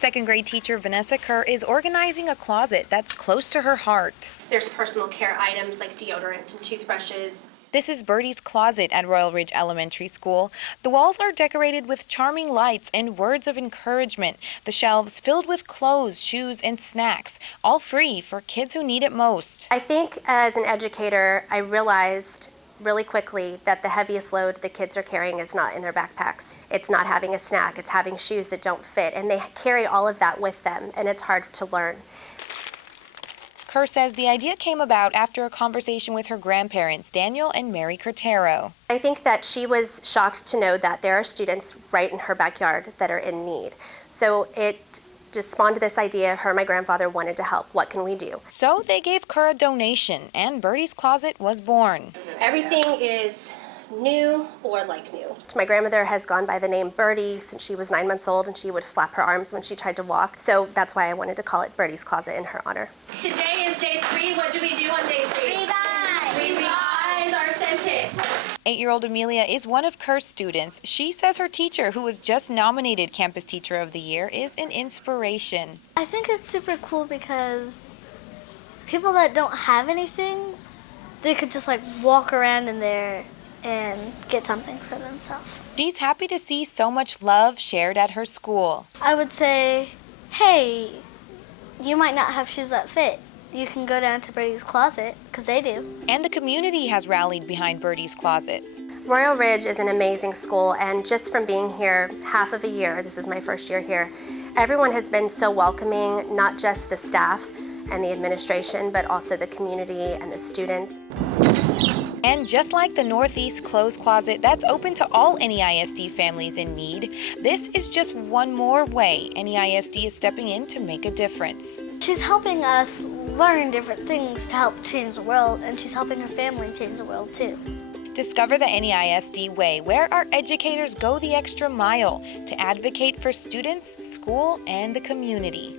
Second grade teacher Vanessa Kerr is organizing a closet that's close to her heart. There's personal care items like deodorant and toothbrushes. This is Birdie's closet at Royal Ridge Elementary School. The walls are decorated with charming lights and words of encouragement. The shelves filled with clothes, shoes, and snacks, all free for kids who need it most. I think as an educator, I realized really quickly that the heaviest load the kids are carrying is not in their backpacks. It's not having a snack, it's having shoes that don't fit, and they carry all of that with them, and it's hard to learn. Kerr says the idea came about after a conversation with her grandparents, Daniel and Mary Curtero. I think that she was shocked to know that there are students right in her backyard that are in need. So it just spawned this idea. Her and my grandfather wanted to help. What can we do? So they gave Kerr a donation, and Birdie's closet was born. Everything is new or like new. My grandmother has gone by the name Birdie since she was 9 months old, and she would flap her arms when she tried to walk. So that's why I wanted to call it Birdie's Closet in her honor. Today is day 3. What do we do on day 3? Revise our sentence. 8-year-old Amelia is one of Kerr's students. She says her teacher, who was just nominated Campus Teacher of the Year, is an inspiration. I think it's super cool because people that don't have anything, they could just like walk around in there and get something for themselves. She's happy to see so much love shared at her school. I would say, hey, you might not have shoes that fit. You can go down to Birdie's Closet, because they do. And the community has rallied behind Birdie's Closet. Royal Ridge is an amazing school, and just from being here half of a year, this is my first year here, everyone has been so welcoming, not just the staff and the administration, but also the community and the students. And just like the Northeast Clothes Closet that's open to all NEISD families in need, this is just one more way NEISD is stepping in to make a difference. She's helping us learn different things to help change the world, and she's helping her family change the world too. Discover the NEISD way, where our educators go the extra mile to advocate for students, school, and the community.